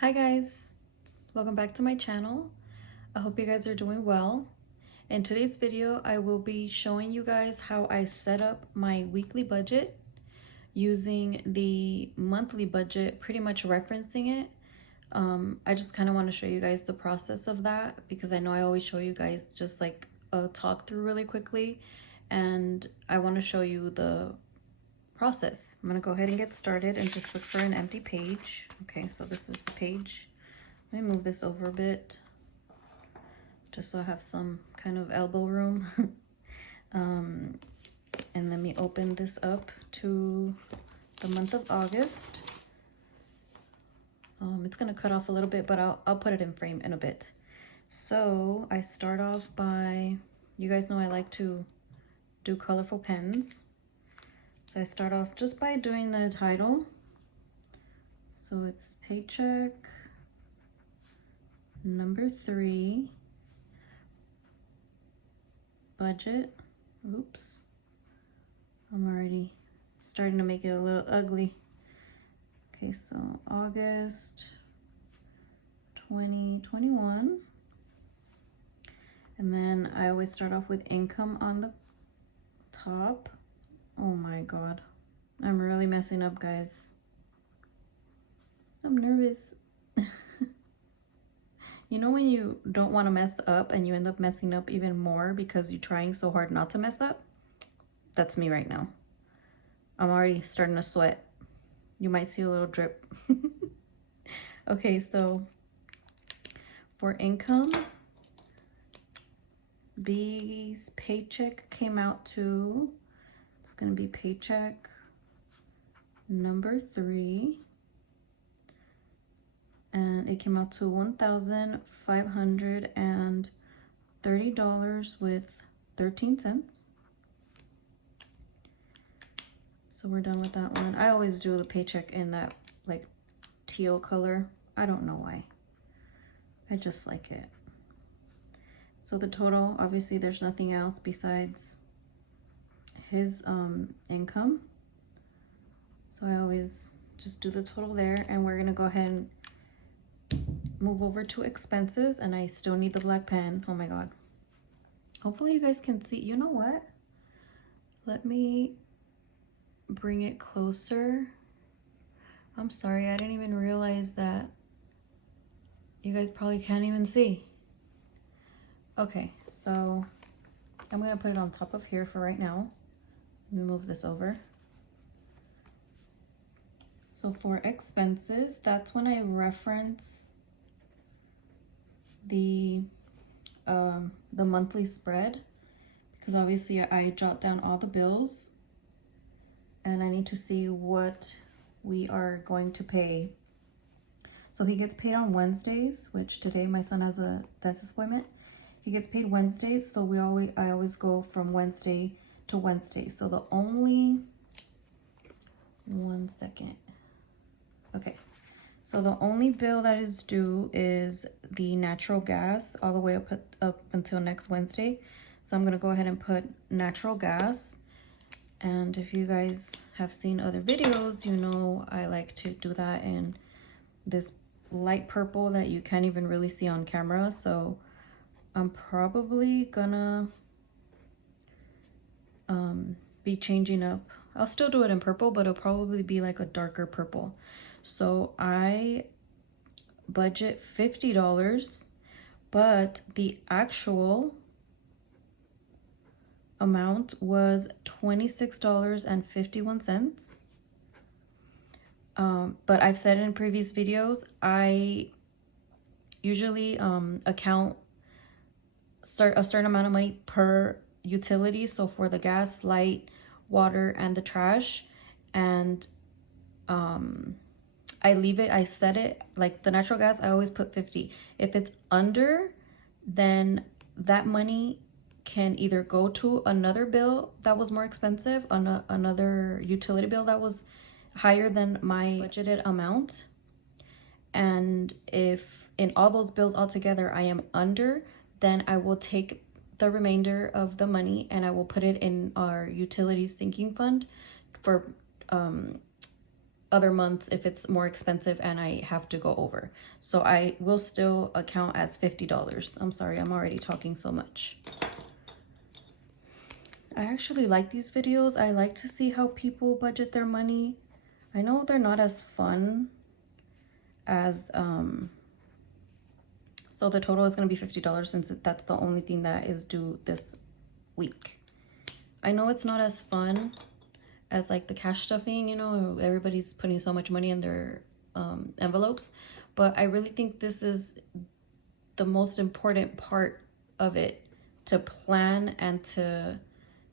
Hi guys, welcome back to my channel. I hope you guys are doing well. In today's video, I will be showing you guys how I set up my weekly budget using the monthly budget, pretty much referencing it. I just kind of want to show you guys the process of that because I know I always show you guys just like a talk through really quickly, and I want to show you the process. I'm gonna go ahead and get started and just look for an empty page. Okay, so this is the page. Let me move this over a bit just so I have some kind of elbow room. And let me open this up to the month of August. It's gonna cut off a little bit, but I'll put it in frame in a bit. So I start off by, you guys know I like to do colorful pens. So I start off just by doing the title. So it's paycheck number 3, budget. Oops, I'm already starting to make it a little ugly. Okay, so August 2021. And then I always start off with income on the top. Oh my God, I'm really messing up, guys. I'm nervous. You know when you don't want to mess up and you end up messing up even more because you're trying so hard not to mess up? That's me right now. I'm already starting to sweat. You might see a little drip. Okay, so for income, B's paycheck came out to, it's gonna be paycheck number 3. And it came out to $1,530 with 13 cents. So we're done with that one. I always do the paycheck in that like teal color. I don't know why. I just like it. So the total, obviously there's nothing else besides his income. So I always just do the total there, and we're gonna go ahead and move over to expenses. And I still need the black pen. Oh my God. Hopefully you guys can see. You know what? Let me bring it closer. I'm sorry, I didn't even realize that you guys probably can't even see. Okay, so I'm gonna put it on top of here for right now. Let me move this over. So for expenses, that's when I reference the monthly spread, because obviously I jot down all the bills and I need to see what we are going to pay. So he gets paid on Wednesdays, which today my son has a dentist appointment. He gets paid Wednesdays, so I always go from Wednesday to Wednesday. So the only, one second. Okay, so the only bill that is due is the natural gas all the way up until next Wednesday. So I'm gonna go ahead and put natural gas. And if you guys have seen other videos, you know I like to do that in this light purple that you can't even really see on camera. So I'm probably gonna be changing up. I'll still do it in purple, but it'll probably be like a darker purple. So I budget $50, but the actual amount was $26.51. But I've said in previous videos, I usually account a certain amount of money per utility. So for the gas, light, water, and the trash, and I leave it, I set it, like the natural gas, I always put 50. If it's under, then that money can either go to another bill that was more expensive, another utility bill that was higher than my budgeted amount. And if in all those bills altogether I am under, then I will take the remainder of the money and I will put it in our utility sinking fund for other months if it's more expensive and I have to go over. So I will still account as $50. I'm sorry, I'm already talking so much. I actually like these videos. I like to see how people budget their money. I know they're not as fun as, so the total is going to be $50 since that's the only thing that is due this week. I know it's not as fun as like the cash stuffing, you know, everybody's putting so much money in their envelopes, but I really think this is the most important part of it, to plan and to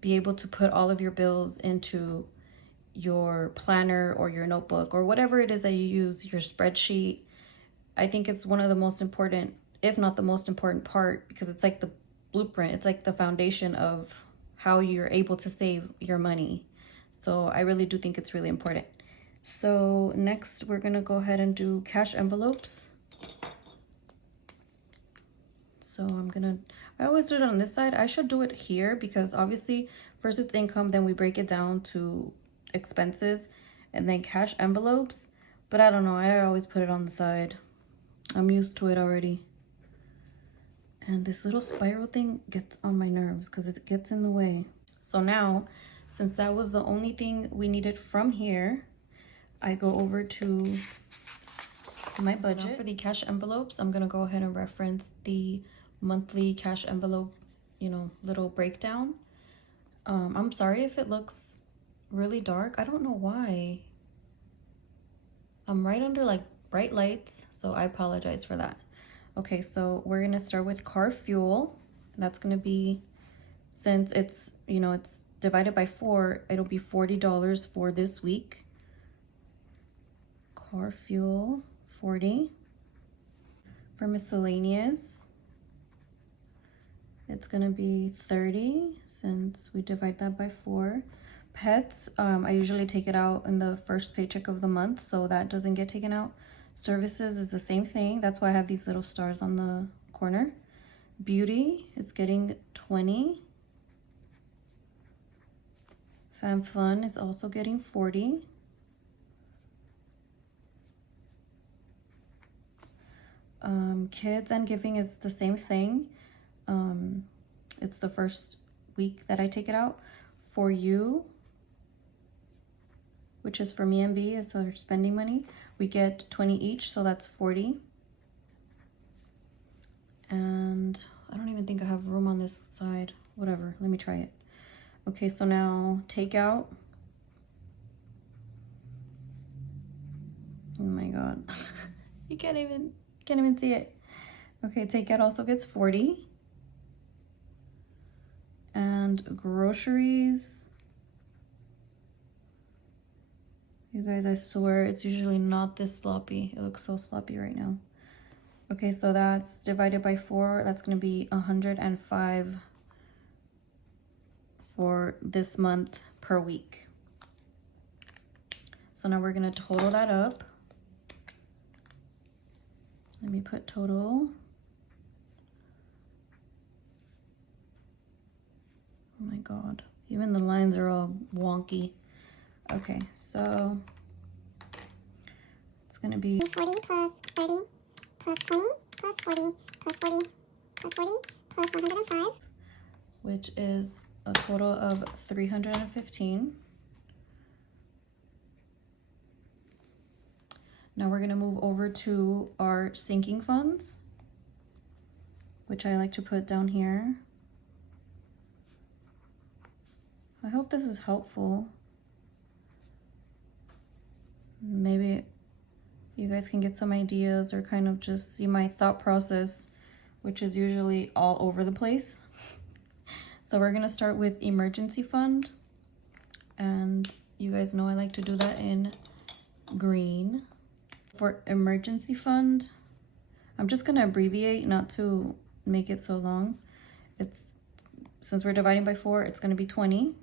be able to put all of your bills into your planner or your notebook or whatever it is that you use, your spreadsheet. I think it's one of the most important, if not the most important part, because it's like the blueprint, it's like the foundation of how you're able to save your money. So I really do think it's really important. So next we're gonna go ahead and do cash envelopes. So I always do it on this side. I should do it here because obviously first it's income, then we break it down to expenses, and then cash envelopes. But I don't know, I always put it on the side. I'm used to it already. And this little spiral thing gets on my nerves because it gets in the way. So now, since that was the only thing we needed from here, I go over to my budget. Now for the cash envelopes, I'm gonna go ahead and reference the monthly cash envelope, you know, little breakdown. I'm sorry if it looks really dark. I don't know why. I'm right under like bright lights, so I apologize for that. Okay, so we're gonna start with car fuel. That's gonna be, since it's, you know, it's divided by 4, it'll be $40 for this week. Car fuel, 40. For miscellaneous, it's gonna be 30 since we divide that by 4. Pets, I usually take it out in the first paycheck of the month, so that doesn't get taken out. Services is the same thing. That's why I have these little stars on the corner. Beauty is getting 20. Fam Fun is also getting 40. Kids and giving is the same thing. It's the first week that I take it out. For you, which is for me and B, is our spending money. We get 20 each, so that's 40. And I don't even think I have room on this side. Whatever, let me try it. Okay, so now takeout. Oh my God, you can't even see it. Okay, takeout also gets 40. And groceries, you guys, I swear it's usually not this sloppy. It looks so sloppy right now. Okay, so that's divided by 4. That's gonna be 105 for this month per week. So now we're gonna total that up. Let me put total. Oh my God, even the lines are all wonky. Okay, so it's gonna be 40 plus 30 plus 20 plus 40 plus 40 plus 40 plus 105, which is a total of 315. Now we're gonna move over to our sinking funds, which I like to put down here. I hope this is helpful. Maybe you guys can get some ideas or kind of just see my thought process, which is usually all over the place. So we're gonna start with emergency fund. And you guys know I like to do that in green. For emergency fund, I'm just gonna abbreviate, not to make it so long. It's, since we're dividing by 4, it's gonna be 20.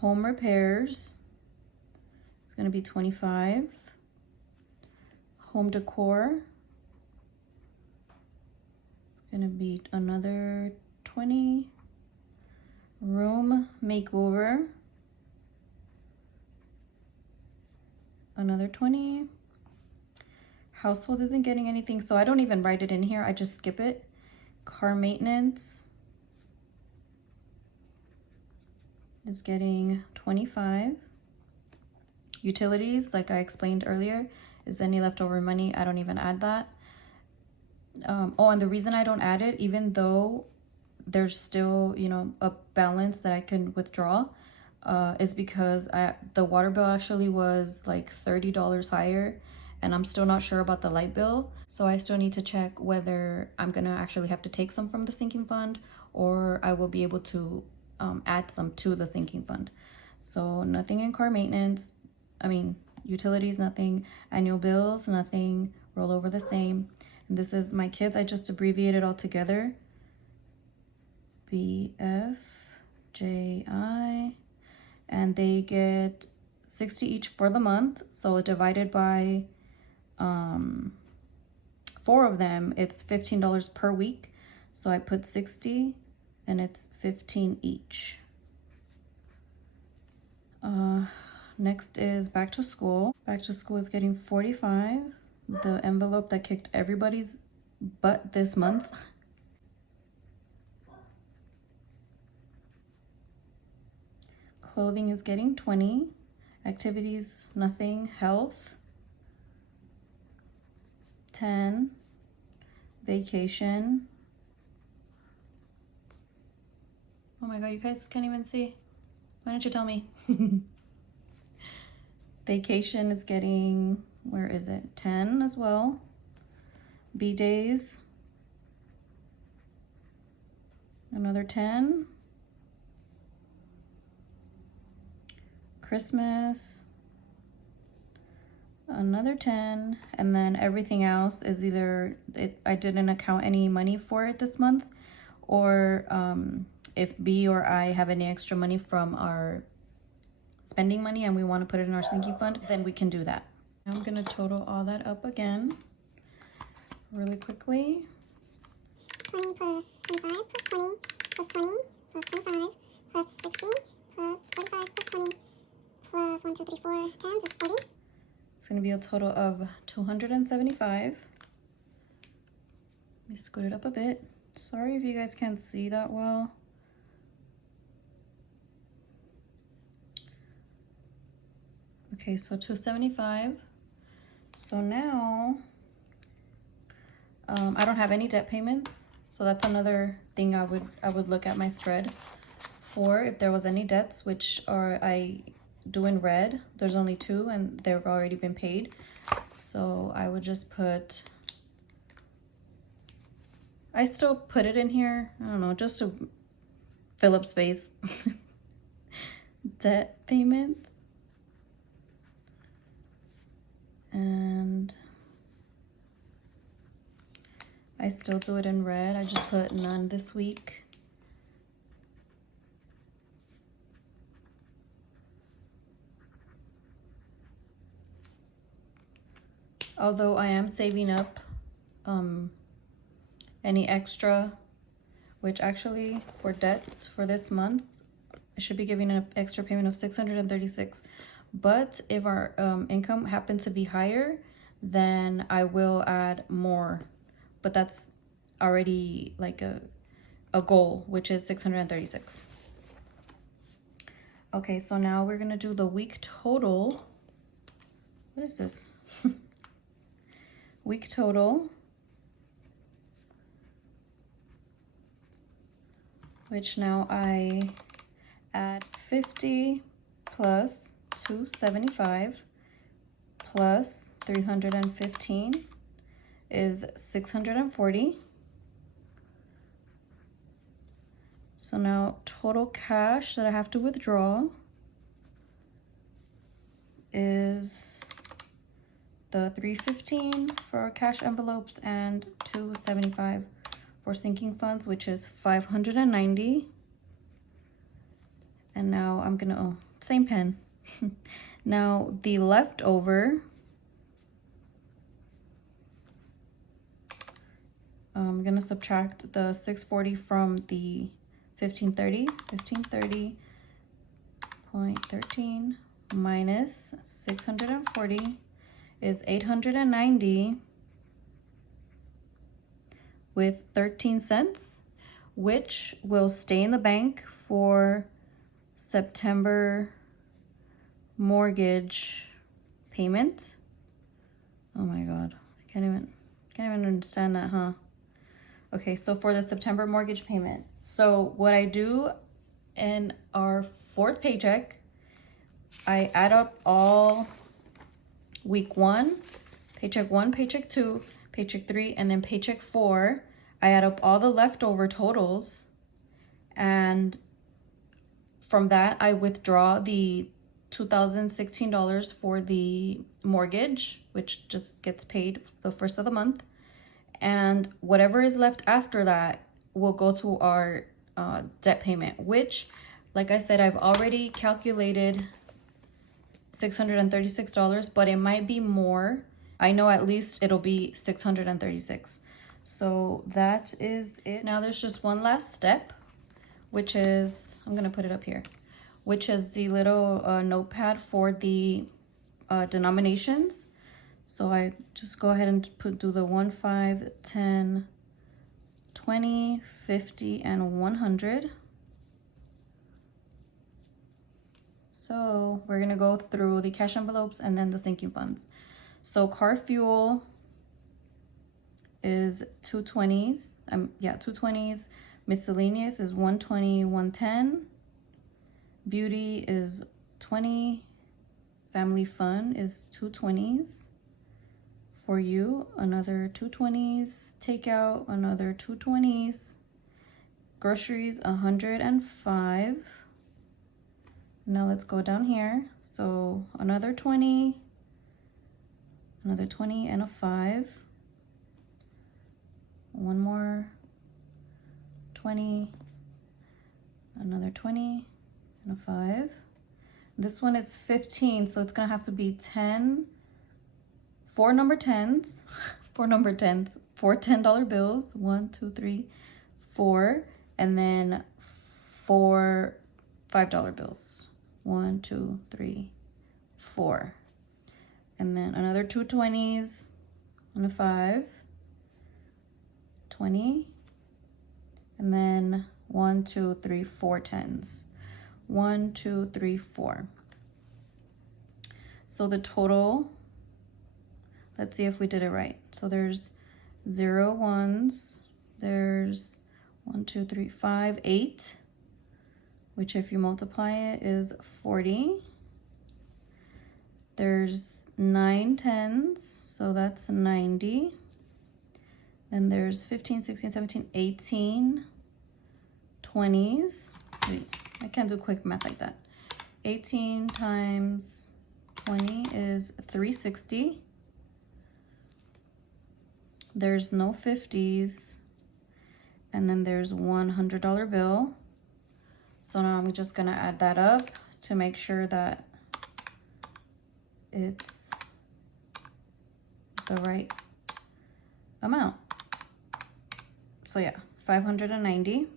Home repairs, it's gonna be 25. Home decor, it's gonna be another 20. Room makeover, another 20. Household isn't getting anything, so I don't even write it in here. I just skip it. Car maintenance is getting 25. Utilities, like I explained earlier, is any leftover money. I don't even add that. Oh, and the reason I don't add it, even though there's still, you know, a balance that I can withdraw, is because the water bill actually was like $30 higher, and I'm still not sure about the light bill. So I still need to check whether I'm gonna actually have to take some from the sinking fund, or I will be able to add some to the sinking fund. So nothing in car maintenance, utilities, nothing. Annual bills, nothing. Roll over the same. And this is my kids. I just abbreviated all together. BFJI. And they get 60 each for the month. So divided by 4 of them, it's $15 per week. So I put 60 and it's 15 each. Next is back to school. Back to school is getting 45. The envelope that kicked everybody's butt this month. Clothing is getting 20. Activities, nothing. Health, 10. Vacation. Oh my god, you guys can't even see. Why don't you tell me? Vacation is getting, where is it? 10 as well. B days, another 10. Christmas, another 10. And then everything else is either I didn't account any money for it this month, or if B or I have any extra money from our spending money and we want to put it in our sinking fund, then we can do that. I'm gonna total all that up again really quickly. 20 plus 25 plus 20 plus 20 plus 25 plus 60 plus 45 plus 20 plus 1, 2, 3, 4 10 is 40. It's gonna be a total of 275. Let me scoot it up a bit. Sorry if you guys can't see that well. Okay, so 275. So now I don't have any debt payments, so that's another thing I would look at my spread for if there was any debts, which I do in red. There's only 2 and they've already been paid, so I would just put, I still put it in here, I don't know, just to fill up space. Debt payments. And I still do it in red. I just put none this week. Although I am saving up any extra, which actually for debts for this month, I should be giving an extra payment of $636. But if our income happens to be higher, then I will add more. But that's already like a goal, which is $636. Okay, so now we're gonna do the week total. What is this? Week total, which now I add 50 plus 275 plus 315 is 640. So now total cash that I have to withdraw is the 315 for cash envelopes and 275 for sinking funds, which is 590. And now I'm gonna, oh, same pen. Now the leftover, I'm gonna subtract the 640 from the 1530. 1530.13 minus 640 is 890 with 13 cents, which will stay in the bank for September mortgage payment. Oh my God, I can't even understand that, huh? Okay, so for the September mortgage payment. So what I do in our fourth paycheck, I add up all week 1, paycheck 1, paycheck 2, paycheck 3, and then paycheck 4. I add up all the leftover totals, and from that I withdraw the $2,016 for the mortgage, which just gets paid the first of the month, and whatever is left after that will go to our debt payment, which, like I said, I've already calculated $636, but it might be more. I know at least it'll be $636. So that is it. Now there's just one last step, which is, I'm gonna put it up here, which is the little notepad for the denominations. So I just go ahead and do the 1, 5, 10, 20, 50, and 100. So we're gonna go through the cash envelopes and then the sinking funds. So car fuel is 220s. 220s. Miscellaneous is 120, 110. Beauty is 20. Family fun is 220s. For you, another 220s. Takeout, another 220s. Groceries, 105. Now let's go down here. So another 20, another 20 and a 5. One more 20, another 20 and a 5. This one it's 15, so it's gonna have to be 10, 4 number 10s, 4 number 10s, 4 $10 bills, 1, 2, 3, 4, and then 4 $5 bills. 1, 2, 3, 4. And then another 2 20s and a 5. 20. And then 1, 2, 3, 4 10s. 1, 2, 3, 4. So the total, let's see if we did it right. So there's 0 1s. There's 1, 2, 3, 5, 8. Which if you multiply it is 40. There's 9 10s, so that's 90. Then there's 15, 16, 17, 18 20s. Wait, I can't do quick math like that. 18 times 20 is 360. There's no 50s. And then there's $100 bill. So now I'm just gonna add that up to make sure that it's the right amount. So yeah, 590.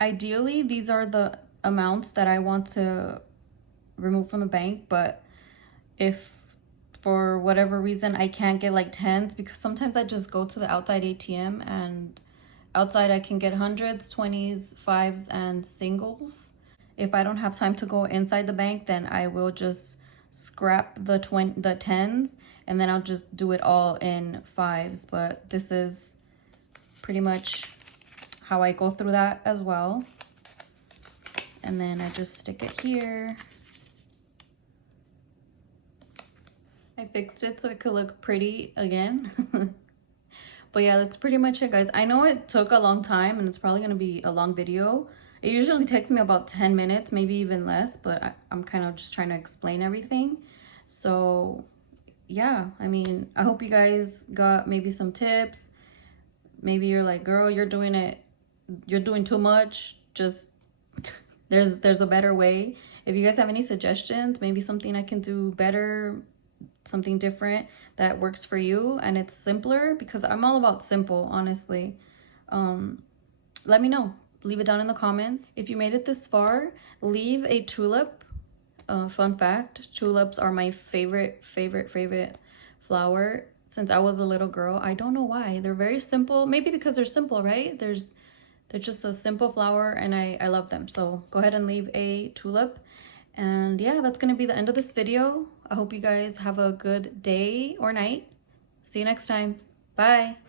Ideally, these are the amounts that I want to remove from the bank, but if for whatever reason I can't get like tens, because sometimes I just go to the outside ATM, and outside I can get hundreds, 20s, 5s, and singles. If I don't have time to go inside the bank, then I will just scrap the 10s, and then I'll just do it all in 5s. But this is pretty much how I go through that as well. And then I just stick it here. I fixed it so it could look pretty again. But yeah, that's pretty much it, guys. I know it took a long time and it's probably going to be a long video. It usually takes me about 10 minutes, maybe even less, but I'm kind of just trying to explain everything. So yeah, I mean, I hope you guys got maybe some tips. Maybe you're like, girl, you're doing too much. Just there's a better way. If you guys have any suggestions, maybe something I can do better, something different that works for you and it's simpler, because I'm all about simple, honestly. Let me know. Leave it down in the comments. If you made it this far, leave a tulip Fun fact, tulips are my favorite flower since I was a little girl. I don't know why. They're very simple. Maybe because they're simple, right? They're just a simple flower, and I love them. So go ahead and leave a tulip. And yeah, that's gonna be the end of this video. I hope you guys have a good day or night. See you next time. Bye.